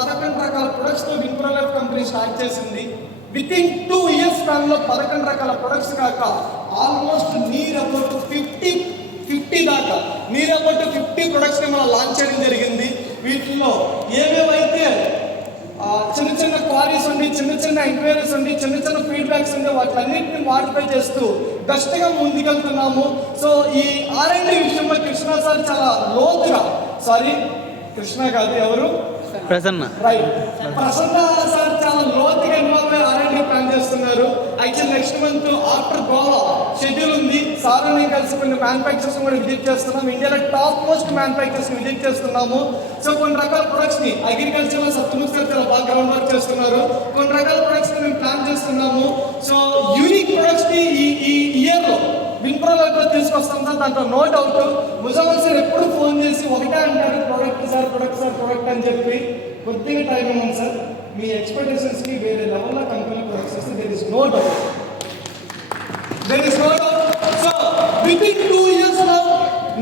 11 రకాల ప్రొడక్ట్స్తో Wipro life company start చేసింది. With in 2 years స్పాన్లో 11 రకాల ప్రొడక్ట్స్ కాక ఆల్మోస్ట్ నియర్ అబౌట్ 50 దాకా నియర్ అబౌట్ 50 ప్రొడక్ట్స్ని మనం లాంచ్ చేయడం జరిగింది. వీటిల్లో ఏవేవైతే చిన్న చిన్న క్వారీస్ ఉండి, చిన్న చిన్న ఎంక్వైరీస్ ఉండి, చిన్న చిన్న ఫీడ్బ్యాక్స్ ఉండి, వాటిలన్నింటినీ మాడిఫై చేస్తూ బెస్ట్గా ముందుకెళ్తున్నాము. సో ఈ R&D విషయంలో కృష్ణ సార్ చాలా లోతుగా, కృష్ణ కాదు ఎవరు, ప్రసన్న, రైట్, ప్రసన్న సార్ చాలా లోతుగా ఇన్వాల్వ్ అయ్యి R&D ప్లాన్ చేస్తున్నారు. Actual next month after Goa schedule ఉంది. సార్ నేను కలిసి కొన్ని మ్యానుఫ్యాక్చర్స్ కూడా విజిట్ చేస్తున్నాం. ఇండియాలో టాప్ మోస్ట్ మ్యానుఫ్యాక్చర్స్ విజిట్ చేస్తున్నాము. సో కొన్ని రకాల ప్రొడక్ట్స్ని అగ్రికల్చర్లో సత్యమూర్తి సార్ చాలా బాగా గ్రౌండ్ వర్క్ చేస్తున్నారు. కొన్ని రకాల ప్రొడక్ట్స్ని మేము ప్లాన్ చేస్తున్నాము. సో యూనిక్ ప్రొడక్ట్స్ని ఈ ఇయర్లో విప్రో లైఫ్లో తీసుకొస్తాం సార్, దాంట్లో నో డౌట్. ముజావర్ సార్ ఎప్పుడు ఫోన్ చేసి ఒకటే అంటారు, ప్రొడక్ట్ సార్ ప్రొడక్ట్ అని చెప్పి. కొద్దిగా టైం ఉంది సార్, మీ ఎక్స్పెక్టేషన్స్కి వేరే లెవెల్లో కంపెనీ ప్రొడక్ట్స్ వస్తే there is no doubt. So with in 2 years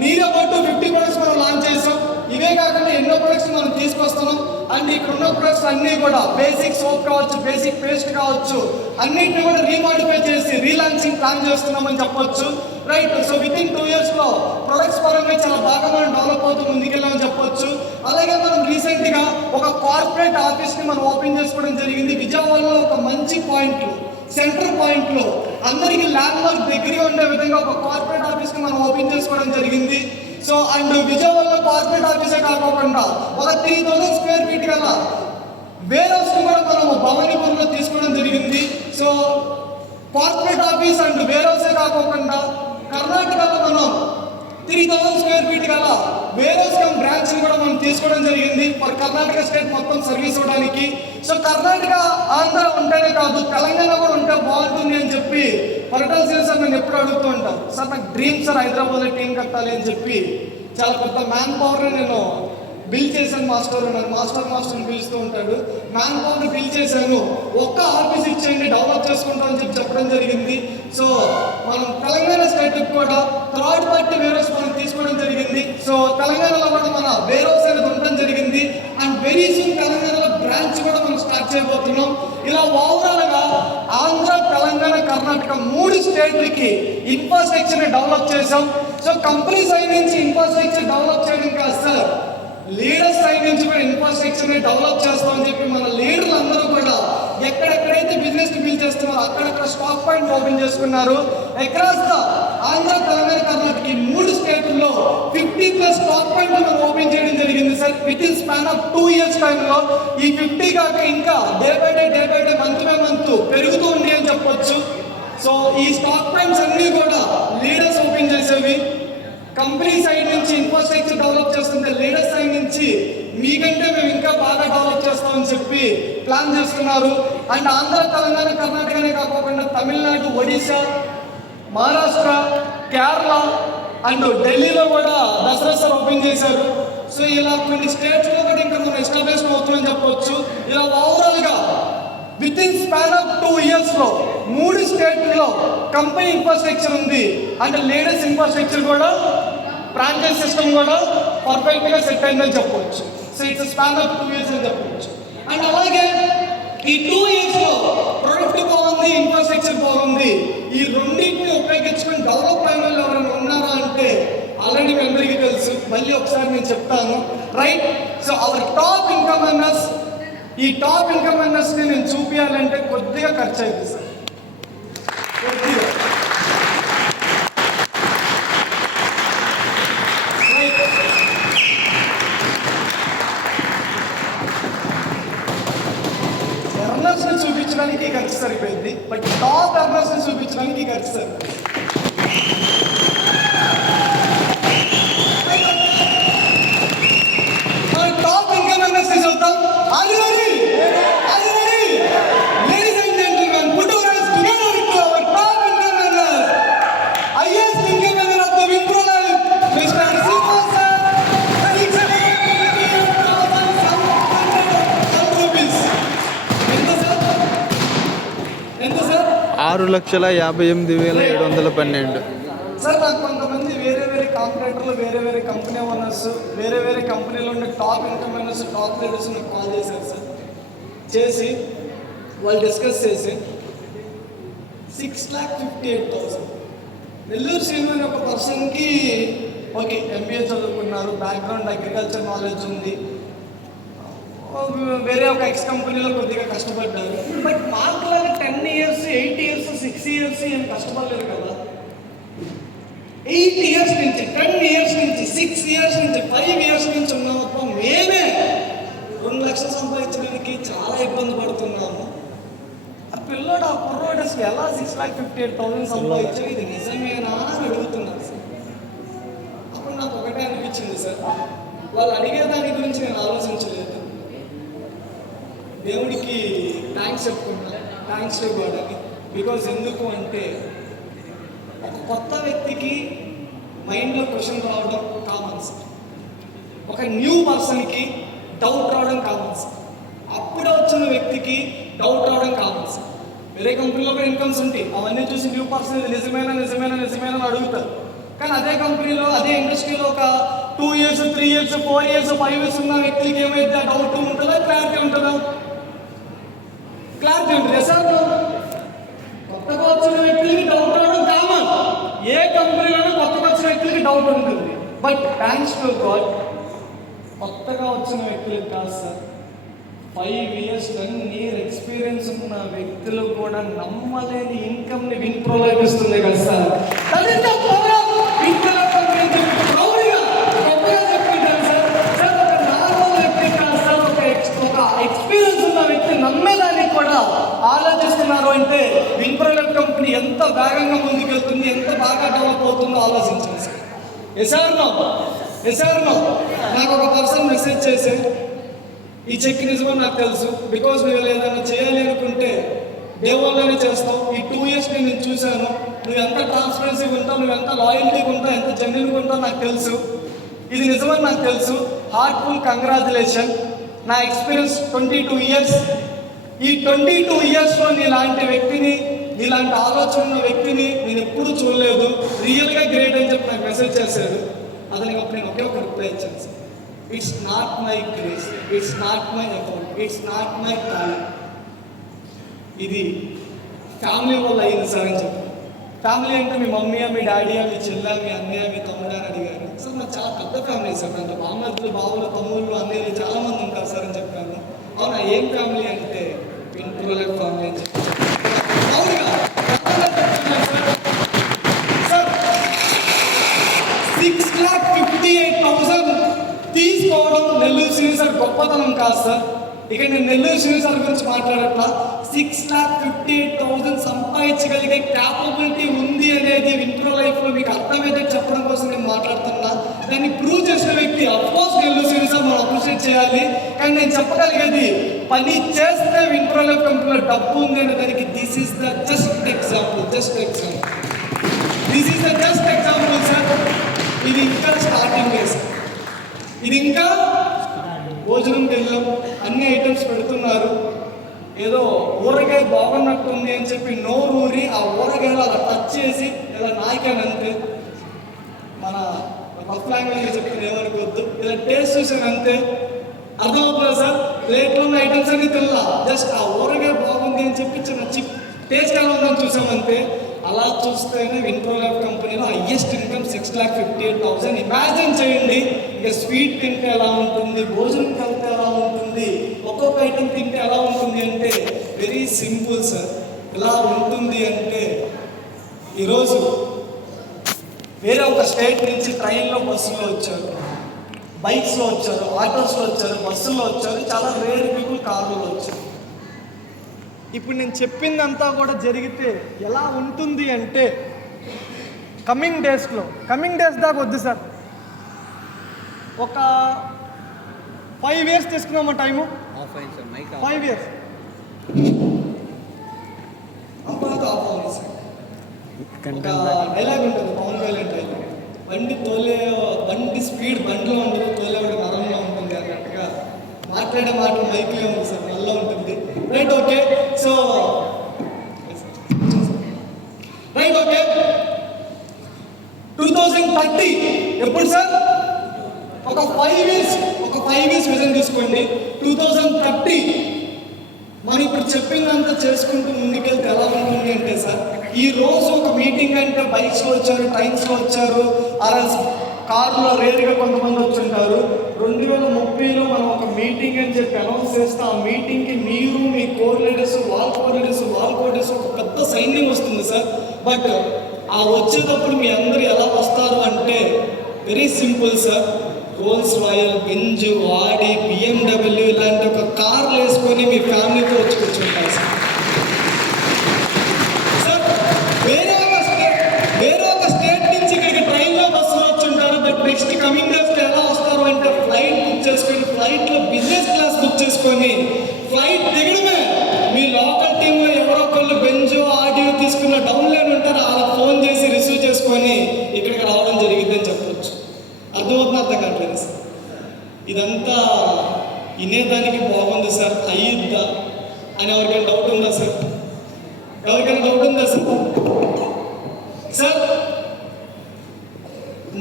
near about 50 products మనం లాంచ్ చేసాం. ఇవే కాకుండా ఎన్నో ప్రొడక్ట్స్ మనం తీసుకొస్తున్నాం. అండ్ ఇక్కడ ఉన్న ప్రొడక్ట్స్ అన్నీ కూడా బేసిక్ సోప్ కావచ్చు, బేసిక్ పేస్ట్ కావచ్చు, అన్నింటినీ కూడా రీమాడిఫై చేసి రీలాంచింగ్ ప్లాన్ చేస్తున్నామని చెప్పొచ్చు. రైట్. సో విత్ ఇన్ 2 yearsలో ప్రొడక్ట్స్ పరంగా చాలా బాగా మనం డెవలప్ అవుతూ ముందుకెళ్ళామని చెప్పొచ్చు. అలాగే మనం రీసెంట్గా ఒక కార్పొరేట్ ఆఫీస్ని మనం ఓపెన్ చేసుకోవడం జరిగింది విజయవాడలో. ఒక మంచి పాయింట్లు, సెంటర్ పాయింట్లో అందరికీ ల్యాండ్ మార్క్ దగ్గరగా ఉండే విధంగా ఒక కార్పొరేట్ ఆఫీస్ని మనం ఓపెన్ చేసుకోవడం జరిగింది. సో అండ్ విజయవాడలో కార్పొరేట్ ఆఫీసే కాకుండా ఒక 3000 square feet గల వేర్ హౌస్ని కూడా మనము భవానీపురంలో తీసుకోవడం జరిగింది. సో కార్పొరేట్ ఆఫీస్ అండ్ వేర్ హౌసే కాకుండా కర్ణాటకలో మనం 3000 square feet గల వేర్ హౌస్ కమ్ బ్రాంచ్ని కూడా మనం తీసుకోవడం జరిగింది ఫర్ కర్ణాటక స్టేట్ మొత్తం సర్వీస్ ఇవ్వడానికి. సో కర్ణాటక, ఆంధ్ర ఉంటేనే కాదు తెలంగాణ కూడా ఉంటే బాగుంటుంది అని చెప్పి పరిటాల శ్రీ సార్ నేను ఎప్పుడు అడుగుతూ ఉంటాను. సార్ నాకు డ్రీమ్ సార్ హైదరాబాద్లో టీం కట్టాలి అని చెప్పి చాలా పెద్ద మ్యాన్ పవర్ని నేను బిల్ చేశాను. మాస్టర్ని పిలుస్తూ ఉంటాడు. మ్యాన్ పవర్ని బిల్ చేశాను, ఒక్క ఆఫీస్ ఇచ్చేయండి డెవలప్ చేసుకుంటామని చెప్పి చెప్పడం జరిగింది. సో మనం తెలంగాణ స్టేట్కి కూడా థర్డ్ పార్టీ వేర్ హౌస్ మనం తీసుకోవడం జరిగింది. సో తెలంగాణలో కూడా మన వేర్ హౌస్ అనేది ఉండడం జరిగింది. అండ్ వెరీ సూన్ తెలంగాణలో బ్రాంచ్ కూడా మనం స్టార్ట్ చేయబోతున్నాం. ఇలా ఓవరాల్గా ఆంధ్ర, తెలంగాణ, కర్ణాటక 3 స్టేట్లకి ఇన్ఫ్రాస్ట్రక్చర్ని డెవలప్ చేసాం. సో కంపెనీ సైడ్ నుంచి ఇన్ఫ్రాస్ట్రక్చర్ డెవలప్ చేయడం కాదు సార్, లీడర్స్ సైడ్ నుంచి కూడా ఇన్ఫ్రాస్ట్రక్చర్ని డెవలప్ చేస్తామని చెప్పి మన లీడర్లు అందరూ కూడా ఎక్కడెక్కడైతే బిజినెస్ బిల్డ్ చేస్తున్నారో అక్కడక్కడ స్టాక్ పాయింట్ ఓపెన్ చేసుకున్నారు. అక్రాస్ ద ఆంధ్ర, తెలంగాణ, కర్ణాటక ఈ 3 స్టేట్లలో 50+ స్టాక్ పాయింట్ మనం ఓపెన్ చేయడం జరిగింది sir with in span of 2 years టైంలో. ఈ 50 కాక ఇంకా day by day month by month పెరుగుతూ ఉంది అని చెప్పొచ్చు. సో ఈ స్టాక్ పాయింట్స్ అన్నీ కూడా లీడర్స్ ఓపెన్ చేసేవి. కంపెనీ సైడ్ నుంచి ఇన్ఫ్రాస్ట్రక్చర్ డెవలప్ చేస్తుంటే లీడర్స్ సైడ్ నుంచి మీకంటే మేము ఇంకా బాగా డెవలప్ చేస్తామని చెప్పి ప్లాన్ చేస్తున్నారు. అండ్ ఆంధ్ర, తెలంగాణ, కర్ణాటకనే కాకుండా తమిళనాడు, ఒడిశా, మహారాష్ట్ర, కేరళ అండ్ ఢిల్లీలో కూడా దసరా సార్ ఓపెన్ చేశారు. సో ఇలా కొన్ని స్టేట్స్లో కూడా ఇంకా మనం ఎస్టాబ్లిష్ అవుతుందని చెప్పొచ్చు. ఇలా ఓవరాల్గా విత్ ఇన్ స్పాన్ ఆఫ్ 2 yearsలో 3 స్టేట్లలో కంపెనీ ఇన్ఫ్రాస్ట్రక్చర్ ఉంది. అంటే లీడర్స్ ఇన్ఫ్రాస్ట్రక్చర్ కూడా, ఫ్రాంచైజ్ సిస్టమ్ కూడా పర్ఫెక్ట్గా సెట్ అయిందని చెప్పవచ్చు. So it's span of 2 years అని చెప్పవచ్చు. అండ్ అలాగే ఈ 2 yearsలో ప్రొడక్ట్ బాగుంది, ఇన్ఫ్రాస్ట్రక్చర్ బాగుంది. ఈ రెండింటిని ఉపయోగించుకొని డెవలప్ అయిన వాళ్ళు ఎవరైనా ఉన్నారా అంటే ఆల్రెడీ మీ అందరికీ తెలుసు. మళ్ళీ ఒకసారి నేను చెప్తాను. Right. So our top income earners, ఈ టాప్ ఇన్కమ్ ఎర్నర్స్ని నేను చూపించాలంటే కొద్దిగా ఖర్చు అవుతుంది సార్, కొద్దిగా. ఎర్నర్స్ని చూపించడానికి ఖర్చు సరిపోయింది, బట్ టాప్ ఎర్నర్స్ని చూపించడానికి ఖర్చు సరిపోయింది. టాప్ ఇన్కమ్ ఎర్నర్స్ చూద్దాం. ₹6,58,712 సార్ నాకు కొంతమంది కొంతమంది వేరే వేరే కాంపిటేటర్లు, వేరే వేరే కంపెనీ ఓనర్స్, వేరే వేరే కంపెనీలో ఉండే టాప్ ఎంటర్ప్రైనర్స్, టాప్ లీడర్స్ నాకు కాల్ చేశారు సార్. చేసి వాళ్ళు డిస్కస్ చేసి 6,58,000 నెల్లూరు శ్రీను అనే ఒక పర్సన్కి ఓకే ఎంబీఏ చదువుకున్నారు, బ్యాక్గ్రౌండ్ అగ్రికల్చర్ నాలెడ్జ్ ఉంది, వేరే ఒక ఎక్స్ కంపెనీలో కొద్దిగా కష్టపడ్డారు. బట్ మాకులాగా 10 years, 8 years, 6 years ఏం కష్టపడలేదు కదా. 8 years నుంచి, 10 years నుంచి, 6 years నుంచి, 5 years నుంచి ఉన్నామప్ప మేమే 2 లక్షలు సంపాదించడానికి చాలా ఇబ్బంది పడుతున్నాము. ఆ పిల్లోడు, ఆ కుర్రోడు అసలు ఎలా 6,58,000 సంపాదించారు, ఇది నిజమేనా అని అడుగుతున్నారు సార్. అప్పుడు నాకు ఒకటే అనిపించింది సార్, వాళ్ళు అడిగే దాని గురించి నేను ఆలోచించలేదు. దేవుడికి థ్యాంక్స్ చెప్పుకున్నాను, థ్యాంక్స్ టు గాడ్ అని. బికాజ్ ఎందుకు అంటే ఒక కొత్త వ్యక్తికి మైండ్లో క్వశ్చన్ రావడం కామన్ సార్, ఒక న్యూ పర్సన్కి డౌట్ రావడం కామన్ సార్, అప్పుడే వచ్చిన వ్యక్తికి డౌట్ రావడం కామన్ సార్. వేరే కంపెనీలో కూడా ఇన్కమ్స్ ఉంటాయి, అవన్నీ చూసి న్యూ పర్సన్ ఇది నిజమేనా నిజమేనా నిజమేనా అని అడుగుతారు. కానీ అదే కంపెనీలో, అదే ఇండస్ట్రీలో ఒక 2 years, 3 years, 4 years, 5 years ఉన్న వ్యక్తికి ఏమైతే డౌట్ ఉంటుందో, క్లారిటీ ఉంటుందో, క్లారిటీ ఉంటుంది సార్. కొత్తగా వచ్చిన వ్యక్తులకి డౌట్ రావడం కామన్, ఏ కంపెనీలోనూ కొత్తగా వచ్చిన వ్యక్తులకి డౌట్ ఉంటుంది. బట్ థ్యాంక్స్ టు గాడ్ కొత్తగా వచ్చిన వ్యక్తులకి కాదు సార్, 5 years, 10 years ఎక్స్పీరియన్స్ ఉన్న వ్యక్తులు కూడా నమ్మలేని ఇన్కమ్ని విన్ప్రో లభిస్తుంది కదా సార్. ఎక్స్పీరియన్స్ ఉన్న వ్యక్తి నమ్మేదానికి కూడా ఆలోచిస్తున్నారు అంటే విన్ప్రో కంపెనీ ఎంత వేగంగా ముందుకెళ్తుంది, ఎంత బాగా డెవలప్ అవుతుందో ఆలోచించాలి సార్. ఎస్ఆర్నో నాకు ఒక పర్సన్ మెసేజ్ చేసి, ఈ చెక్ నిజమని నాకు తెలుసు, బికాజ్ నువ్వు ఏదైనా చేయాలి అనుకుంటే దేవాలనే చేస్తావు, ఈ 2 years నేను చూశాను, నువ్వు ఎంత ట్రాన్స్పరెన్సీగా ఉంటావు, నువ్వు ఎంత లాయల్టీగా ఉంటావు, ఎంత జెన్యున్గా ఉంటావు నాకు తెలుసు, ఇది నిజమని నాకు తెలుసు, హార్ట్ఫుల్ కంగ్రాచులేషన్. నా ఎక్స్పీరియన్స్ 22 years, ఈ 22 yearsలో నీలాంటి వ్యక్తిని, నీలాంటి ఆలోచన ఉన్న వ్యక్తిని నేను ఎప్పుడూ చూడలేదు, రియల్గా గ్రేట్ అని చెప్పి నాకు మెసేజ్ చేశాడు. అతనికి అప్పుడు నేను ఒకే ఒక రిప్లై ఇచ్చాను sir, it's not my grace, it's not my account, it's not my talent, ఇది ఫ్యామిలీ వల్ల అయింది సార్ అని చెప్పాను. ఫ్యామిలీ అంటే మీ మమ్మీయా, మీ డాడీయా, మీ చెల్లె, మీ అన్నయ్య, మీ తమ్ముడా అని అడిగారు సార్. నాకు చాలా పెద్ద ఫ్యామిలీ సార్, అంటే మామూలు బావులు, తమ్ముళ్ళు, అన్నయ్యలు చాలా మంది ఉంటారు సార్ అని చెప్పాను. అవునా, ఏం ఫ్యామిలీ అంటే విన్ప్రో ఫ్యామిలీ అని చెప్పాను. అవునుగా సార్, 6,58,000 తీసుకోవడం నెల్లూరు శ్రీ సార్ గొప్పతనం కాదు సార్. ఇక నేను నెల్లూరు శ్రీ సార్ గురించి మాట్లాడట్లా, 6,58,000 సంపాదించగలిగే క్యాపబిలిటీ ఉంది అనేది విన్ప్రో లైఫ్లో మీకు అర్థమైతే చెప్పడం కోసం నేను మాట్లాడుతున్నా. దాన్ని ప్రూవ్ చేసిన వ్యక్తి అఫ్కోర్స్ నెల్లూరు శ్రీ సార్ మనం అప్రిషియేట్ చేయాలి. కానీ నేను చెప్పగలిగేది, పని చేస్తే విన్ప్రో లైఫ్ కంపెనీలో డబ్బు ఉంది అనే దానికి this is the just example this is the just example sir. ఇది ఇంకా స్టార్టింగ్ సార్, ఇది ఇంకా భోజనం వెళ్ళాం, అన్ని ఐటమ్స్ పెడుతున్నారు. ఏదో ఊరగాయ బాగున్నట్టుంది అని చెప్పి నోరు ఊరి ఆ ఊరగాయలు అలా టచ్ చేసి ఇలా నాయకానంతే, మన రఫ్ లాంగ్వేజ్గా చెప్తే ఏమనుకోవద్దు, ఇలా టేస్ట్ చూసానంతే. అర్థమవుతుందా సార్? ప్లేట్లో ఉన్న ఐటమ్స్ అన్ని తిన్నా, జస్ట్ ఆ ఊరగాయ బాగుంది అని చెప్పి చిన్న చిప్ టేస్ట్ ఎలా ఉందని చూసామంతే. అలా చూస్తేనే విన్ప్రో కంపెనీలో హైయెస్ట్ ఇన్కమ్ 6,58,000. ఇమాజిన్ చేయండి, ఇక స్వీట్ తింటే ఎలా ఉంటుంది, భోజనం కలిపితే ఎలా ఉంటుంది, ఒక్కొక్క ఐటమ్ తింటే ఎలా ఉంటుంది అంటే వెరీ సింపుల్ సార్. ఎలా ఉంటుంది అంటే, ఈరోజు వేరే ఒక స్టేట్ నుంచి ట్రైన్లో, బస్సులో వచ్చారు, బైక్స్లో వచ్చారు, ఆటోస్లో వచ్చారు, బస్సుల్లో వచ్చారు, చాలా రేర్ పీపుల్ కార్లలో వచ్చారు. ఇప్పుడు నేను చెప్పిందంతా కూడా జరిగితే ఎలా ఉంటుంది అంటే, కమింగ్ డేస్ దాకా వద్దు సార్, ఒక 5 years తీసుకున్నామా టైము, 5 years డైలాగ్ ఉంటుంది, పవన్ కళ్యాణ్ డైలాగ్, బండి స్పీడ్ బండిలో ఉండదు, తోలేవాడి నరంలో ఉంటుంది అన్నట్టుగా మాట్లాడే మాట మైక్లో ఉంది సార్, నల్ల ఉంటుంది. Right, okay. So right, okay. 2013 2030 ఎప్పుడు సార్? ఒక 5 ఇయర్స్ విజన్ తీసుకోండి. 2030 మనం ఇప్పుడు చెప్పిందంతా చేసుకుంటూ ముందుకెళ్తే ఎలా ఉంటుంది అంటే సార్, ఈ రోజు ఒక మీటింగ్ అంటే బైక్స్లో వచ్చారు, ట్రైన్స్లో వచ్చారు, కార్లో రేరుగా కొంతమంది వచ్చుంటారు. 2030లో మనం ఒక మీటింగ్ అని చెప్పి అనౌన్స్ చేస్తే ఆ మీటింగ్కి మీరు, మీ కోఆర్డినేటర్స్, వాళ్ళ కోఆర్డినేటర్స్ ఒక పెద్ద సైన్యం వస్తుంది సార్. బట్ ఆ వచ్చేటప్పుడు మీ అందరూ ఎలా వస్తారు అంటే very simple sir. Rolls Royce, Benz, Audi, BMW ఇలాంటి ఒక కార్లు వేసుకొని మీ ఫ్యామిలీతో వచ్చి కూర్చుంటారు సార్. సార్ వేరే ఒక స్టేట్ నుంచి ఇక్కడికి ట్రైన్లో బస్సులో వచ్చుంటారు. బట్ నెక్స్ట్ కమింగ్ డేస్లో ఎలా వస్తారు అంటే ఫ్లైట్ బుక్ చేసుకొని, ఫ్లైట్లో బిజినెస్ క్లాస్ బుక్ చేసుకొని ఫ్లైట్ దిగడమే. మీ లోకల్ టీంలో ఎవరో ఒకళ్ళు బెంజ్, ఆడియో తీసుకున్న డౌన్లైన్ ఉంటారు, అలా ఫోన్ చేసి రిసీవ్ చేసుకొని ఇక్కడికి రావడం జరిగిందని చెప్పవచ్చు. అర్థం కావట్లేదు సార్. ఇదంతా వినేదానికి బాగుంది సార్, అయ్యిద్దా అని ఎవరికైనా డౌట్ ఉందా సార్? సార్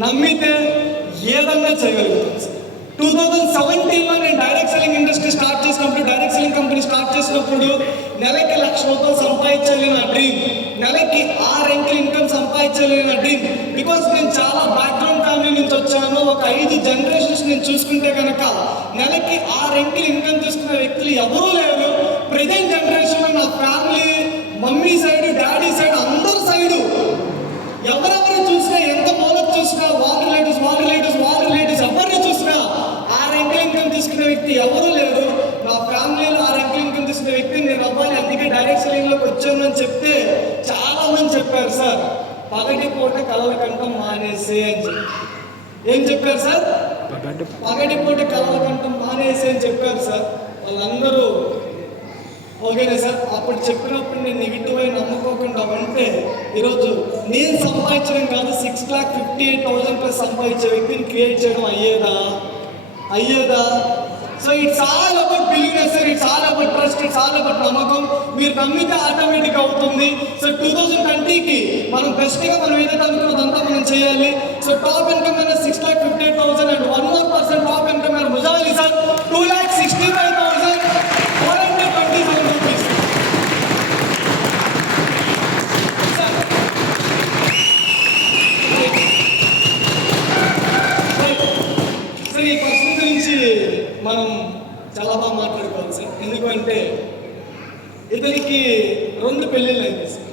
నమ్మితే ఏదన్నా చేయగలుగుతాం సార్. 2017లో నేను డైరెక్ట్ సెల్లింగ్ ఇండస్ట్రీ స్టార్ట్ చేసినప్పుడు, డైరెక్ట్ సెల్లింగ్ కంపెనీ స్టార్ట్ చేసినప్పుడు నెలకి 1,00,000 రూపాయలు సంపాదించాలి నా డ్రీమ్. నెలకి 6 అంకెల ఇన్కమ్ సంపాదించాలి నా డ్రీమ్. బికాస్ నేను చాలా బ్యాక్గ్రౌండ్ ఫ్యామిలీ నుంచి వచ్చాను. ఒక 5 జనరేషన్స్ నేను చూసుకుంటే కనుక నెలకి 6 అంకెల ఇన్కమ్ తీసుకున్న వ్యక్తులు ఎవరూ లేరు. ప్రజెంట్ జనరేషన్లో నా family, mummy side, daddy side, అందరి సైడు ఎవరెవరు చూసినా, ఎంత మూలకు చూసినా, వాళ్ళ రిలేటివ్స్ ఎవరిని చూసినా 6 అంకెల ఇన్కమ్ తీసుకునే వ్యక్తి ఎవరూ లేరు. నా ఫ్యామిలీలో 6 అంకెల ఇన్కమ్ తీసుకునే వ్యక్తి నేను అవ్వాలి, అందుకే డైరెక్ట్ సెల్లింగ్లోకి వచ్చాను అని చెప్తే చాలా మంది చెప్పారు సార్, పగటి పూట కలలు కంటం మానేసే అని చెప్పి. ఏం చెప్పారు సార్? పగటి పూట కలలు కంటం మానేసే అని చెప్పారు సార్. వాళ్ళందరూ ఓకేనా సార్? అప్పుడు చెప్పినప్పుడు నేను నెగిటివ్ అయి నమ్ముకోకుండా ఉంటే ఈరోజు నేను సంపాదించడం కాదు, 6,58,000 ప్లస్ సంపాదించే వ్యక్తిని క్రియేట్ చేయడం అయ్యేదా? So it's all about believe sir, it's all about trust, it's all about నమ్మకం. మీరు నమ్మితే ఆటోమేటిక్ అవుతుంది. సో 2020కి మనం బెస్ట్గా మనం ఏదైతే అనుకున్నదంతా మనం చేయాలి. సో టాప్ ఇన్కమ్ అయినా 6,58,000 అండ్ 1% టాప్ ఇన్కమ్ అయినా ముజాలి సార్ 2,65,427 రూపీస్. సార్ ఈ పర్సన్ గురించి మనం చాలా బాగా మాట్లాడుకోవాలి సార్. ఎందుకంటే ఇతనికి 2 పెళ్ళిళ్ళు అయింది సార్.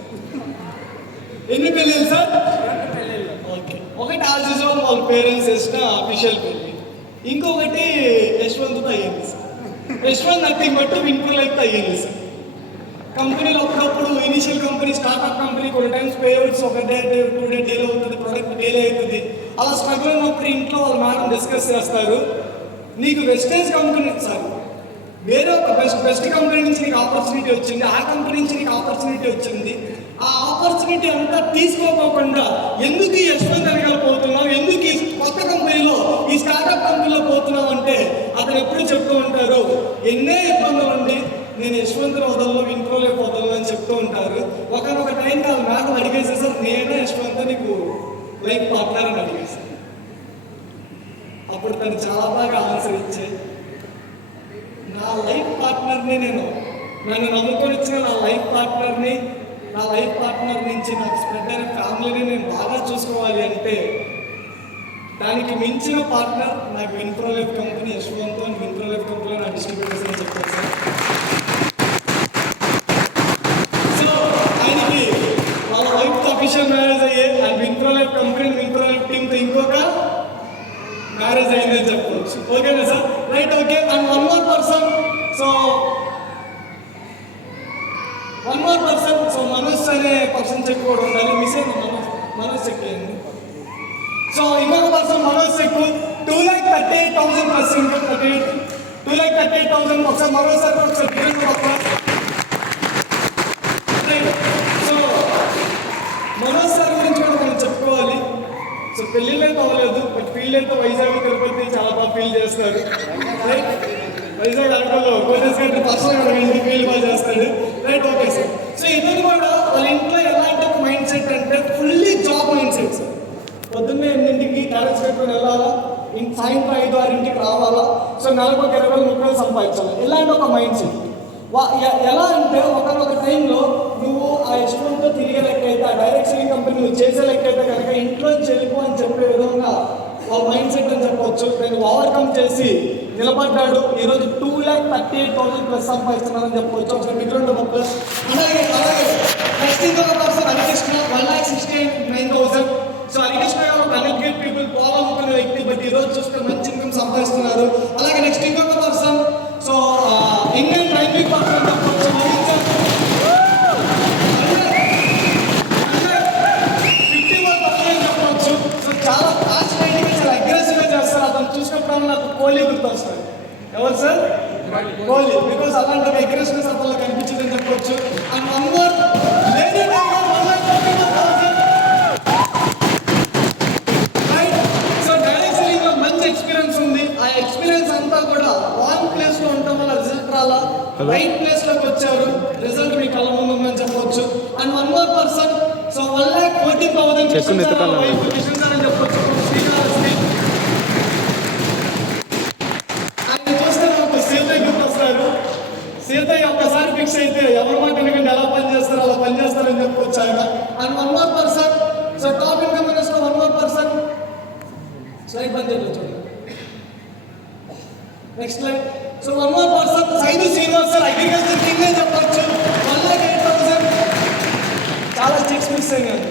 ఎన్ని పెళ్ళిళ్ళు సార్? 2 పెళ్ళిళ్ళు. ఓకే, ఒకటి ఆల్జిజోన్ వాళ్ళ పేరెంట్స్ చేసిన అఫీషియల్ పెళ్ళి, ఇంకొకటి యశ్వంత్తో అయ్యింది సార్. యశ్వంత్ నథింగ్ బట్ విన్ఫుల్ అయితే అయ్యింది సార్. కంపెనీలో అప్పుడప్పుడు ఇనిషియల్ కంపెనీ, స్టార్ట్అప్ కంపెనీ కొన్ని టైమ్స్ పేఅవుట్స్ ఒక డే 2 డే డీల్ అవుతుంది, ప్రోడక్ట్ డీల్ అవుతుంది. అలా స్ట్రగుల్ అయినప్పుడు ఇంట్లో వాళ్ళ మేడం డిస్కస్ చేస్తారు, నీకు వెస్టేజ్ కంపెనీ సార్ వేరే ఒక బెస్ట్ కంపెనీ నుంచి నీకు ఆపర్చునిటీ వచ్చింది, ఆ కంపెనీ నుంచి నీకు ఆపర్చునిటీ వచ్చింది. ఆ ఆపర్చునిటీ అంతా తీసుకోకుండా ఎందుకు ఈ యశ్వంత్ వెనకాల పోతున్నావు, ఎందుకు ఈ కొత్త కంపెనీలో, ఈ స్టార్ట్అప్ కంపెనీలో పోతున్నావు అంటే అతను ఎప్పుడు చెప్తూ ఉంటారు, ఎన్నే ఇబ్బందులు ఉండి నేను యశ్వంత్ని వదలను, విన్ప్రోలోకి వదలను అని చెప్తూ ఉంటారు. ఒకనొక టైం కాదు మేడం అడిగేసే సార్, నేనే యశ్వంత్ నీకు లైఫ్ పార్ట్నర్ అని అడిగేసాను. అప్పుడు తను చాలా బాగా ఆన్సర్ ఇచ్చే, నా లైఫ్ పార్ట్నర్ని నన్ను నమ్ముకొని ఇచ్చిన నా లైఫ్ పార్ట్నర్ నుంచి నాకు స్ప్రెడ్ అయిన ఫ్యామిలీని నేను బాగా చూసుకోవాలి అంటే దానికి మించిన పార్ట్నర్ నాకు విన్ప్రోలైఫ్ కంపెనీ, యశ్వంత్ అని విన్ప్రోలైఫ్ కంపెనీలో నా డిస్ట్రిబ్యూటర్స్ అని చెప్పారు సార్. సో ఆయనకి వాళ్ళ వైఫ్తో అఫీషియల్ మ్యారేజ్ అయ్యే అండ్ విన్ప్రోలైఫ్ కంపెనీ, విన్ప్రోలైఫ్ టీమ్తో ఇంకొక మ్యారేజ్ అయిందని చెప్పవచ్చు. ఓకేనా sir? Right, okay. And one more person, so Manoj అనే పర్సన్ చెక్ కూడా ఉండాలి. మిస్ అయింది మనోజ్ చెక్ అయింది. సో ఇంకొక person Manoj check 2,38,000 plus income, 2,38,000. ఒకసారి మనోజ్ సార్ ఒకసారి సో మనోజ్ సార్ గురించి కూడా మనం చెప్పుకోవాలి. సో పెళ్ళిళ్ళు అయితే అవ్వలేదు, బట్ ఫీల్డ్ అయితే వైజాగ్, తిరుపతి చాలా బాగా ఫీల్ చేస్తారు. రైట్, వైజాగ్ ఆటోలో కోటేష్ గారి పర్సనల్ ఫీల్ బాగా చేస్తాడు. Right, okay sir. సో ఇతను కూడా వాళ్ళ ఇంట్లో ఎలాంటి ఒక మైండ్ సెట్ అంటే fully job mind set sir. పొద్దున్నే 8కి టాలెంట్స్ పెట్టుకొని వెళ్ళాలా, సాయంత్రం 5-6కి రావాలా, సో నెలకు ఒక 20,000-30,000 సంపాదించాలి. ఇలాంటి ఒక మైండ్ సెట్. ఎలా అంటే ఒకనొక టైంలో నువ్వు ఆ ఎక్స్పోర్ట్తో తిరిగే లెక్క అయితే, ఆ డైరెక్ట్ సెల్లింగ్ కంపెనీ నువ్వు చేసే లెక్క అయితే కనుక ఇంట్లో చెల్లిపో అని చెప్పే విధంగా వాళ్ళ మైండ్ సెట్ అని చెప్పవచ్చు. నేను ఓవర్కమ్ చేసి నిలబడ్డాడు. ఈరోజు 2,38,000+ సంపాదిస్తున్నారని చెప్పవచ్చు. ఒక మిగిలిన ప్లస్. అలాగే నెక్స్ట్ ఇంకొక పర్సన్ హరికృష్ణ 1,69,000. సో హరికృష్ణ గారు ఒక అన్ఎడ్యుకేటెడ్ పీపుల్ పోవాలనుకున్న వ్యక్తి, బట్ ఈరోజు చూస్తే మంచి ఇన్కమ్ సంపాదిస్తున్నారు. అలాగే నెక్స్ట్ ఇంకొక person, so Indian railway person చెప్పవచ్చు 51,000 చెప్పవచ్చు. సో చాలా ప్యాషనేట్గా, చాలా అగ్రెసివ్గా చేస్తారు. అతను చూసినప్పుడు నాకు కోహ్లీ గుర్తొస్తుంది. ఎవరు సార్? కోహ్లీ. బికాస్ అలాంటి ఒక అగ్రెసివ్నెస్ అతను కనిపించిందని చెప్పవచ్చు. And one more lady tiger 1,51,000. Right. So direct selling లో మంచి ఎక్స్పీరియన్స్ ఉంది. ఆ ఎక్స్పీరియన్స్ అంతా కూడా రాంగ్ ప్లేస్ లో ఉండటం వల్ల రిజల్ట్ రాలా, రైట్ ప్లేస్ లోకి వచ్చారు, రిజల్ట్ మీ కళ్ళ ముందు ఉందని చెప్పవచ్చు. And one more person, so 1,40,000 అని చెప్పొచ్చు. శ్రీకాళహస్తి. ఆయన చూస్తే నాకు సీతయ్య గుర్తొస్తారు. సీతయ్య ఒక్కసారి ఫిక్స్ అయితే ఎవరి మాట ఎందుకంటే ఎలా పనిచేస్తారు అలా పనిచేస్తారని చెప్పొచ్చు ఆయన. And one more person, so top income లో వన్ మోర్ పర్సన్, స్లైడ్ బంద్ చేయలేదు చూడండి, next slide. So one more person Saidu Srinivas sir, agriculture king అని చెప్పొచ్చు. 1,08,000. చాలా చెక్స్ మిస్ అయ్యాయి.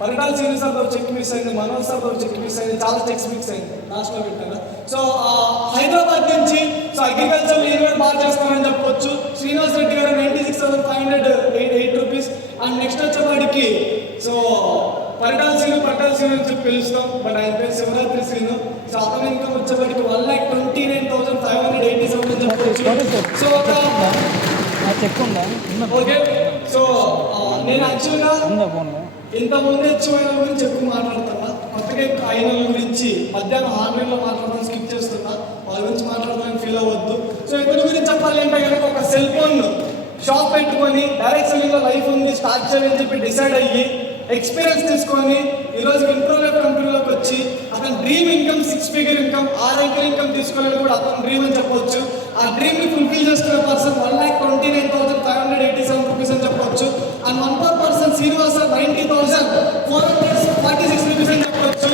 Paritala senior sir check miss అయింది, మనోజ్ సార్ చెక్ మిస్ అయింది, చాలా చెక్స్ మిస్ అయింది లాస్ట్లో పెట్టాను. సో హైదరాబాద్ నుంచి సో అగ్రికల్చర్ నేను కూడా బాగా చేస్తానని చెప్పొచ్చు. Srinivas Reddy garu 96,508 rupees. And next వచ్చేవాడికి సో పరిటాల సీను అని చెప్పి పిలుస్తాం, బట్ ఆయన పేరు శివరాత్రి సీను. సో అతని ఇన్కమ్ వచ్చేవాడికి 1,29,587 అని చెప్పొచ్చు. So okay. సో నేను యాక్చువల్గా ఇంతకుముందు వచ్చిన గురించి ఎక్కువ మాట్లాడుతున్నా, కొత్తగా అయిన గురించి మధ్యాహ్నం ఆన్లైన్లో మాట్లాడడం స్కిప్ చేస్తున్నా, వాళ్ళ గురించి మాట్లాడడానికి ఫీల్ అవ్వద్దు. సో ఇతని గురించి చెప్పాలి అంటే కనుక ఒక సెల్ ఫోన్ షాప్ పెట్టుకొని డైరెక్ట్ సెల్లింగ్లో లైఫ్ ఉంది స్టార్ట్ చేయాలని చెప్పి డిసైడ్ అయ్యి ఎక్స్పీరియన్స్ తీసుకొని ఈరోజు ఇంప్రూవ్ కంపెనీలోకి వచ్చి అతని డ్రీమ్ ఇన్కమ్ 6 ఫిగర్ ఇన్కమ్, 6 అంకెల ఇన్కమ్ తీసుకోవాలని కూడా అతని డ్రీమ్ అని చెప్పొచ్చు. ఆ డ్రీమ్ని ఫుల్ఫిల్ చేసుకున్న పర్సన్ 1,29,587 రూపీస్ అని చెప్పొచ్చు. And one more person Srinivas 90,446 rupees అని చెప్పొచ్చు.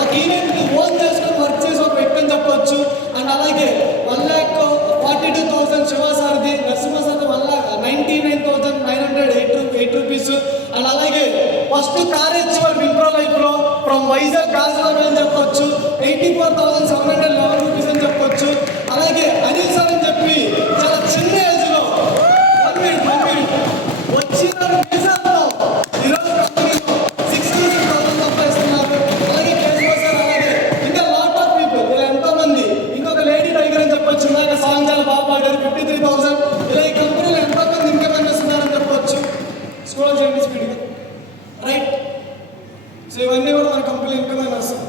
ఒక ఈవెంట్ని ఓన్ చేసుకొని వర్క్ చేసి ఒక వ్యక్తి అని చెప్పొచ్చు. అండ్ అలాగే 1,42,000 శివాసారథి, నరసింహసారథి 1,99,908 రూపీస్. అండ్ అలాగే ఫస్ట్ కార్ ఇచ్చేవారు విప్రో లైఫ్ లో ఫ్రమ్ వైజాగ్ గాజువాక అని చెప్పొచ్చు 84,711 రూపీస్ అని చెప్పొచ్చు. అలాగే అనిల్ సార్ అని చెప్పి చాలా చిన్న ఏజ్ లో వచ్చిన ఈరోజు కంపెనీలో 6,000 సంపాదిస్తున్నారు. అలాగే కేశవ సార్, అలాగే ఇంకా లాట్ ఆఫ్ పీపుల్, ఇలా ఎంతో మంది. ఇంకొక లేడీ టైగర్ అని చెప్పొచ్చు, నాకు సాంగ్ చాలా బాగా పాడారు 53,000. ఇలా ఈ కంపెనీలో ఎంతో మంది ఇన్కమ్ చేస్తున్నారని చెప్పొచ్చు. స్క్రోల్ చేయండి స్పీడ్గా. రైట్. సో ఇవన్నీ కూడా మన కంపెనీ ఇన్కమ్ వస్తుంది.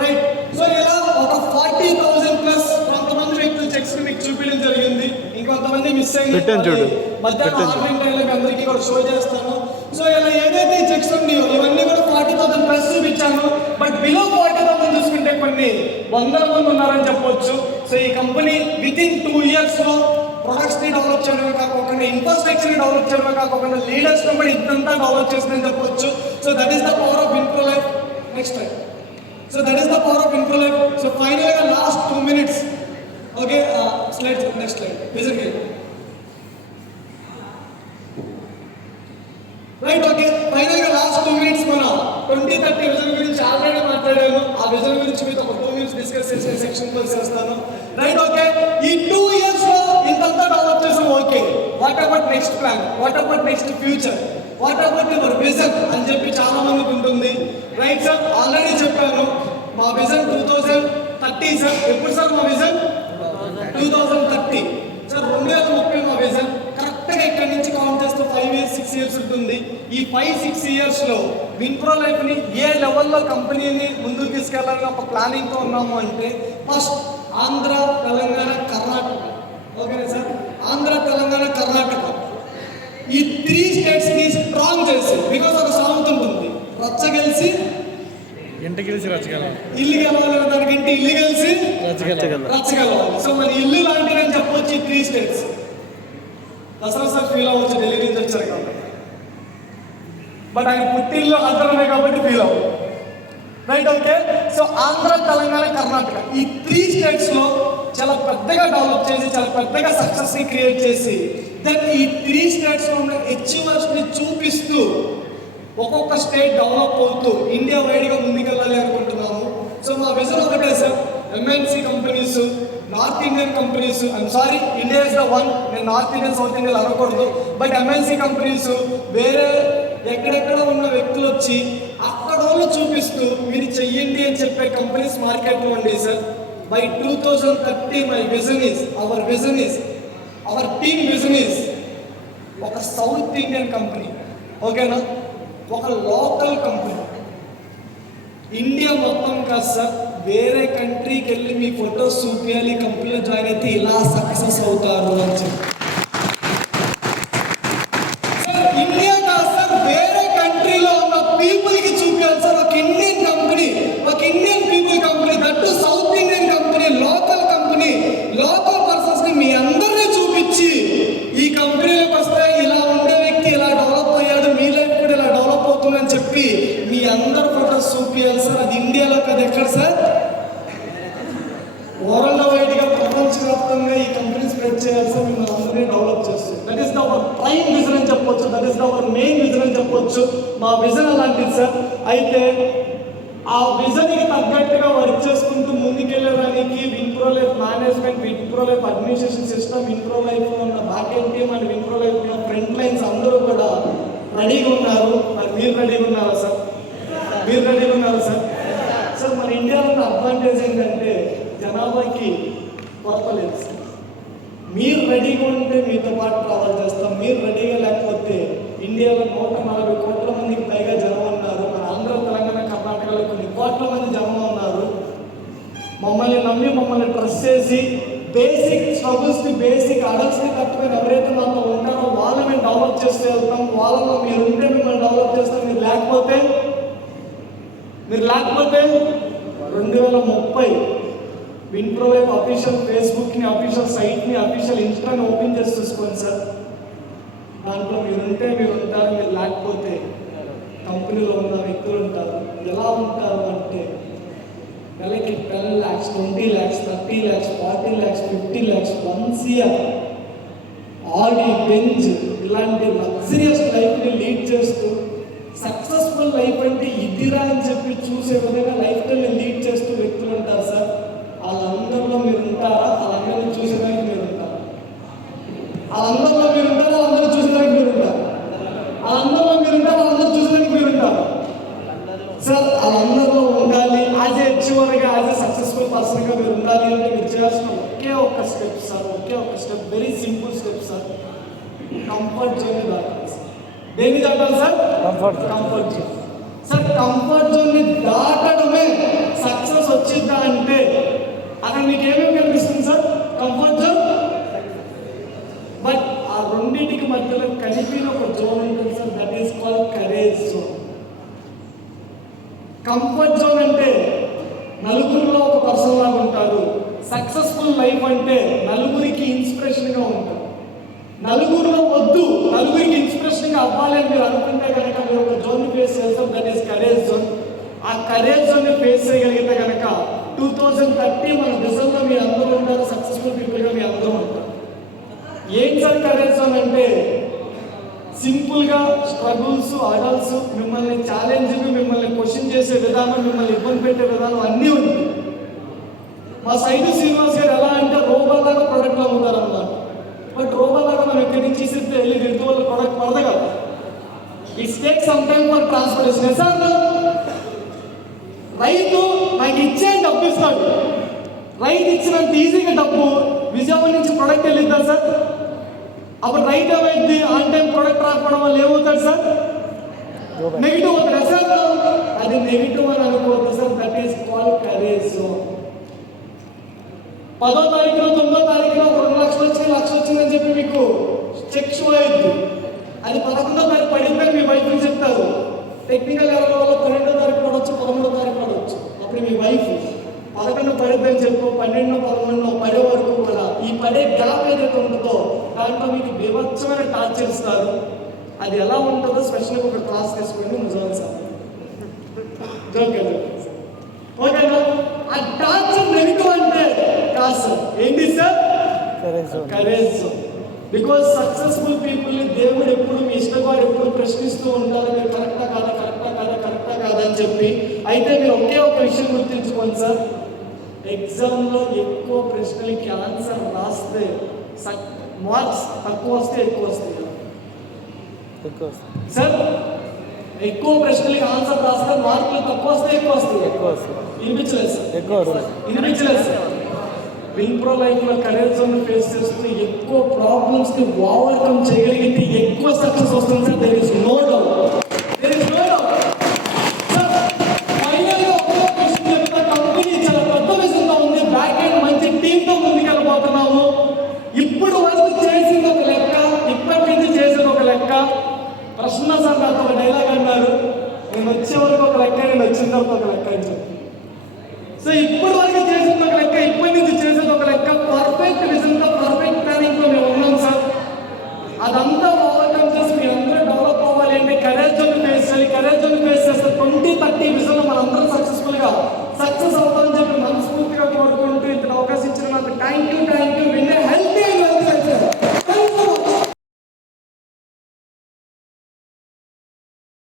రైట్. సో ఇలా ఒక 40,000+ కొంతమంది వ్యక్తులు చెక్స్ మీకు చూపించడం జరిగింది, ఇంకొంతమంది మిస్ అయింది. మధ్యాహ్నం ఆన్లైన్ టైంలో అందరికీ కూడా షో చేస్తాను. సో ఇలా ఏదైతే చెక్స్ ఉన్నాయో ఇవన్నీ కూడా 40,000+ చూపించాను. బట్ బిలో 40,000 చూసుకుంటే కొన్ని వందల మంది ఉన్నారని చెప్పొచ్చు. సో ఈ కంపెనీ వితిన్ 2 ఇయర్స్లో ప్రొడక్ట్స్ని డెవలప్ చేయడమే కాకుండా ఇన్ఫ్రాస్ట్రక్చర్ని డెవలప్ చేయడమే కాకుండా లీడర్స్ని కూడా ఇదంతా డెవలప్ చేసిందని చెప్పొచ్చు. So that is the power of Winpro Life. Next time. So that is the power of Winpro Life. So ఫైనల్గా last 2 minutes. Okay, slide next slide vision gate. Right. Okay, ఫైనల్గా లాస్ట్ 2 minutes మనం 2030 విజన్ గురించి ఆల్రెడీ మాట్లాడాను. ఆ విజన్ గురించి మీతో ఒక 2 minutes డిస్కస్ చేసే సెక్షన్ చేస్తాను. రైట్. ఓకే, ఈ 2 years లో ఇంతంతా డెవలప్ చేసాం. Okay, what about next plan, what about next future, what about your vision అని చెప్పి చాలా మందికి ఉంటుంది. రైట్ సార్, ఆల్రెడీ చెప్పాను మా విజన్ 2030 సార్. ఎప్పుడు సార్ మా విజన్? 2030 సార్. 2030 మా విజన్. కరెక్ట్గా ఇక్కడి నుంచి కౌంట్ చేస్తే 5 years 6 years ఉంటుంది. ఈ 5-6 yearsలో విన్ప్రో లైఫ్ని ఏ లెవెల్లో కంపెనీని ముందుకు తీసుకెళ్లాలని ఒక ప్లానింగ్తో ఉన్నాము అంటే ఫస్ట్ ఆంధ్ర, తెలంగాణ, కర్ణాటక. ఓకేనా సార్? ఆంధ్ర, తెలంగాణ, కర్ణాటక ఈ 3 స్టేట్స్ని స్ట్రాంగ్ చేసి, బికాస్ ఒక సామెత ఉంటుంది, రచ్చ గెలిచి ఇంటికి గెలిచి రచ్చగలవాలి, ఇల్లు గెలవాలి, దానికంటే ఇల్లు గెలిచి రచ్చగలవాలి. సో మన ఇల్లు లాంటివి అని చెప్పొచ్చు ఈ 3 స్టేట్స్. దసరా సార్ ఫీల్ అవ్వచ్చు, ఢిల్లీ నుంచి వచ్చారు కాబట్టి, బట్ ఆయన పుట్టిల్లు ఆంధ్రమే కాబట్టి ఫీల్ అవ్వదు, right? Okay. So Andhra, Telangana, Karnataka ఈ 3 స్టేట్స్లో చాలా పెద్దగా డెవలప్ చేసి, చాలా పెద్దగా సక్సెస్ని క్రియేట్ చేసి, దెన్ ఈ 3 స్టేట్స్లో ఉన్న అచీవర్స్ని చూపిస్తూ ఒక్కొక్క స్టేట్ డెవలప్ అవుతూ ఇండియా వైడ్గా ముందుకెళ్ళాలి అనుకుంటున్నాము. సో మా విజన్ ఒకటే sir, MNC companies, north Indian companies, I'm sorry, India is the one, నేను నార్త్ ఇండియన్, సౌత్ ఇండియన్ అనకూడదు, బట్ ఎంఎన్సీ కంపెనీస్ వేరే ఎక్కడెక్కడ ఉన్న వ్యక్తులు వచ్చి అక్కడ వాళ్ళు చూపిస్తూ మీరు చెయ్యండి అని చెప్పే కంపెనీస్ మార్కెట్లో ఉండే sir. By 2030 my vision is, our team vision is ఒక సౌత్ ఇండియన్ కంపెనీ, ఓకేనా, ఒక లోకల్ కంపెనీ, ఇండియా మొత్తం కాదు సార్, వేరే కంట్రీకి వెళ్ళి మీ ఫొటోస్ చూపించాలి, కంపెనీలో జాయిన్ అయితే ఇలా సక్సెస్ అవుతారు అని చెప్పి. సార్ ఇండియా కాదు సార్, వేరే కంట్రీలో ఉన్న పీపుల్కి చూపించాలి సార్, ఒక ఇండియన్ కంపెనీ, ఒక Indian people company, that south Indian company, local పర్సన్స్ని మీ అందరినీ చూపించి ఈ కంపెనీలోకి వస్తే ఇలా ఉండే వ్యక్తి ఇలా డెవలప్ అయ్యాడు, మీ లైఫ్ కూడా ఇలా డెవలప్ అవుతుందని చెప్పి మీ అందరు ఫోటోస్ చూపించాలి సార్. అది ఇండియాలో కదా, ఎక్కడ సార్, వరల్డ్ వైడ్గా ప్రపంచవ్యాప్తంగా ఈ కంపెనీ స్ప్రెడ్ చేయాలి సార్, మిమ్మల్ని అందరినీ డెవలప్ చేస్తుంది. That is our prime vision అని చెప్పొచ్చు, that is our main vision అని చెప్పొచ్చు. మా విజన్ అలాంటిది సార్. అయితే ఆ విజన్కి తగ్గట్టుగా వర్క్ చేసుకుంటూ ముందుకెళ్ళడానికి Winpro Life management, Winpro Life administration system, Winpro లైఫ్లో ఉన్న back end team and Winpro Life ఉన్న ఫ్రంట్ లైన్స్ అందరూ కూడా రెడీగా ఉన్నారు. మరి మీరు రెడీగా ఉన్నారా సార్? మీరు రెడీగా ఉన్నారా సార్? సార్ మన ఇండియాలో ఉన్న అడ్వాంటేజ్ ఏంటంటే జనాభాకి కొరత లేదు సార్. మీరు రెడీగా ఉంటే మీతో పాటు ట్రావెల్ చేస్తాం, మీరు రెడీగా లేకపోతే ఇండియాలో 140 కోట్ల మందికి పైగా జనం ఉన్నారు, మన ఆంధ్ర, తెలంగాణ, కర్ణాటకలో కొన్ని కోట్ల మంది జనం ఉన్నారు. మమ్మల్ని నమ్మి, మమ్మల్ని ట్రస్ట్ చేసి బేసిక్ స్ట్రగుల్స్ని, బేసిక్ అడల్ట్స్ని తట్టుకొని ఎవరైతే మాతో ఉంటారో వాళ్ళు మేము డెవలప్ చేస్తూ వెళ్తాం. వాళ్ళలో మీరు ఉంటే మిమ్మల్ని డెవలప్ చేస్తాం, మీరు లేకపోతే 2030 విన్ప్రో లైఫ్ అఫీషియల్ ఫేస్బుక్ని, అఫీషియల్ సైట్ని, అఫీషియల్ ఇన్స్టాని ఓపెన్ చేసి చూసుకోండి సార్. దాంట్లో మీరుంటే మీరు ఉంటారు, మీరు లేకపోతే కంపెనీలో ఉన్న వ్యక్తులు ఉంటారు. ఎలా ఉంటారు అంటే నెలకి 10 lakhs, 20 lakhs, 30 lakhs, 40 lakhs, 50 lakhs, 1 CR, ఆడి, బెంజ్ ఇలాంటి లగ్జరియస్ లైఫ్ని లీడ్ చేస్తూ సక్సెస్ఫుల్ లైఫ్ అంటే ఇదిరా అని చెప్పి చూసే విధంగా లైఫ్ స్టైల్ని లీడ్ చేస్తూ వ్యక్తులు ఉంటారు సార్. వాళ్ళందరిలో మీరు ఉంటారా? వాళ్ళందరినీ చూసేదానికి మీరు ఉంటారు. వాళ్ళందరిలో మీరు ఉంటారా? వాళ్ళందరూ చూసేదానికి మీరు ఉంటారు. వాళ్ళందరిలో మీరు ఉంటారు, వాళ్ళందరూ చూసేదానికి మీరు ఉంటారు సార్. వాళ్ళందరిలో ఉండాలి, యాజ్ ఏ అచీవర్గా, యాజ్ ఏ సక్సెస్ఫుల్ పర్సన్గా మీరు ఉండాలి అంటే మీరు చేయాల్సిన ఒకే ఒక స్టెప్ సార్, ఒకే ఒక step, very simple step sir. Comfort zone దాటాలి సార్. దేన్ని దాటాలి sir? Comfort zone sir. Comfort జోన్ని దాటడమే సక్సెస్ వచ్చిందా అంటే అక్కడ మీకు ఏమేమి కనిపిస్తుంది సార్? Comfort zone. బట్ ఆ రెండింటికి మధ్యలో కలిపిన ఒక జోన్ ఉంటుంది sir, that is called courage zone. Comfort zone అంటే నలుగురిలో ఒక పర్సన్ లాగా ఉంటారు. సక్సెస్ఫుల్ లైఫ్ అంటే నలుగురికి ఇన్స్పిరేషన్గా ఉంటారు. నలుగురిలో వద్దు, నలుగురికి ఇన్స్పిరేషన్గా అవ్వాలి అని మీరు అనుకుంటే కనుక మీరు ఒక జోన్ ఫేస్ చేస్తాం, దట్ ఈస్ కరేజ్ జోన్. ఆ కరేజ్ జోన్ని ఫేస్ చేయగలిగితే కనుక 2030 మన విజన్లో మీ అందరూ ఉంటారు, సక్సెస్ఫుల్ పీపుల్గా మీ అందరూ ఉంటారు. ఏం సార్ కరేజ్ జోన్ అంటే సింపుల్గా స్ట్రగుల్స్, అడల్ట్స్, మిమ్మల్ని ఛాలెంజింగ్, మిమ్మల్ని క్వశ్చన్ చేసే విధానం, మిమ్మల్ని ఇబ్బంది పెట్టే విధానం అన్నీ ఉంది. మా సైడ్ శ్రీనివాస్ గారు ఎలా అంటే రోబోలాగా ప్రొడక్ట్లు అమ్ముతారు అన్నమాట. బట్ రోబోలాగా మనం ఎక్కడి నుంచి ఇస్తే వెళ్ళి దిగుతూ వాళ్ళ ప్రొడక్ట్ పడదు కదా. It's take some time for transportation. Sir రైతు నాకు ఇచ్చే డబ్బు ఇస్తాడు, రైతు ఇచ్చినంత ఈజీగా డబ్బు విజయవాడ నుంచి ప్రొడక్ట్ వెళ్ళిద్దా సార్? అప్పుడు రైతు ఏమైంది? ఆన్ టైం ప్రొడక్ట్ రాకపోవడం వల్ల ఏమవుతాడు సార్? నెగిటివ్ అవుతుంది సార్. అది నెగిటివ్ అని అనుకోవద్దు sir, that is called courage zone. 10వ తారీఖున 9వ తారీఖున 2 లక్షలు వచ్చింది, 1 లక్ష వచ్చిందని చెప్పి మీకు చెక్ షో అయ్యింది. అది 11వ తారీఖు పడిందని మీ వైఫ్కి చెప్తారు. టెక్నికల్ ఎవరి వల్ల 12వ తారీఖు పడవచ్చు, 13వ తారీఖు పడవచ్చు. అప్పుడు మీ వైఫ్ 11 పడిద్దని చెప్పు, 12 11 పడే వరకు కూడా ఈ పడే గ్యాప్ ఏదైతే ఉంటుందో దాంట్లో మీకు వివత్సమైన టార్చర్ ఇస్తారు. అది ఎలా ఉంటుందో స్పెషల్గా ఒక క్లాస్ తీసుకొని నిజాలు సార్ ఓకేనా. ఆ టార్చర్ నెగిటివ్ అంటే కాదు సార్, ఏంటి సార్? కరేజ్. బికాజ్ సక్సెస్ఫుల్ పీపుల్ని దేవుడు ఎప్పుడు, మీ ఇష్టవాడు ఎప్పుడు ప్రశ్నిస్తూ ఉంటారు, మీరు కరెక్టా కాదా, కరెక్టా కాదా, కరెక్టా కాదా అని చెప్పి. అయితే మీరు ఒకే ఒక విషయం గుర్తించుకోండి సార్, ఎగ్జామ్లో ఎక్కువ ప్రశ్నలకి ఆన్సర్ రాస్తే మార్క్స్ తక్కువ వస్తే ఎక్కువ వస్తాయి సార్. ఎక్కువ ప్రశ్నలకి ఆన్సర్ రాస్తే మార్కులు తక్కువ వస్తే ఎక్కువ వస్తాయి. వినిపించలేదు సార్, వినిపించలేదు సార్. విన్ప్రో లైఫ్లో కరేజ్ జోన్ ఫేస్ చేస్తూ ఎక్కువ ప్రాబ్లమ్స్ని ఓవర్కమ్ చేయగలిగితే ఎక్కువ సక్సెస్ వస్తుంది sir. There is no doubt, there is no doubt sir. ఫైనల్గా ఒకే విషయం చెప్తా, కంపెనీ చాలా పెద్ద విషయంగా ఉంది, బ్యాక్ ఎండ్ మంచి టీంతో ముందుకెళ్ళిపోతున్నాము. ఇప్పుడు వరకు చేసింది ఒక లెక్క, ఇప్పటి నుంచి చేసేది ఒక లెక్క. ప్రశ్న సార్ నాతో ఒక డైలాగ్ అన్నారు, నేను వచ్చే వరకు ఒక లెక్క, నేను వచ్చిన తర్వాత ఒక లెక్క అని చెప్పి. సో ఇప్పటి వరకు చేసింది ఒక లెక్క, ఇప్పటి నుంచి చేసేది ఒక లెక్క. పర్ఫెక్ట్ విజన్తో, పర్ఫెక్ట్ ప్లానింగ్తో మేము ఉన్నాం సార్. అదంతా ఓవర్కమ్ చేసి మీ అందరూ డెవలప్ అవ్వాలి అంటే కరేజ్ జోన్ ఫేస్ చేయాలి. కరేజ్ జోన్ ఫేస్ చేస్తే 2030 విజన్లో మనందరం సక్సెస్ఫుల్గా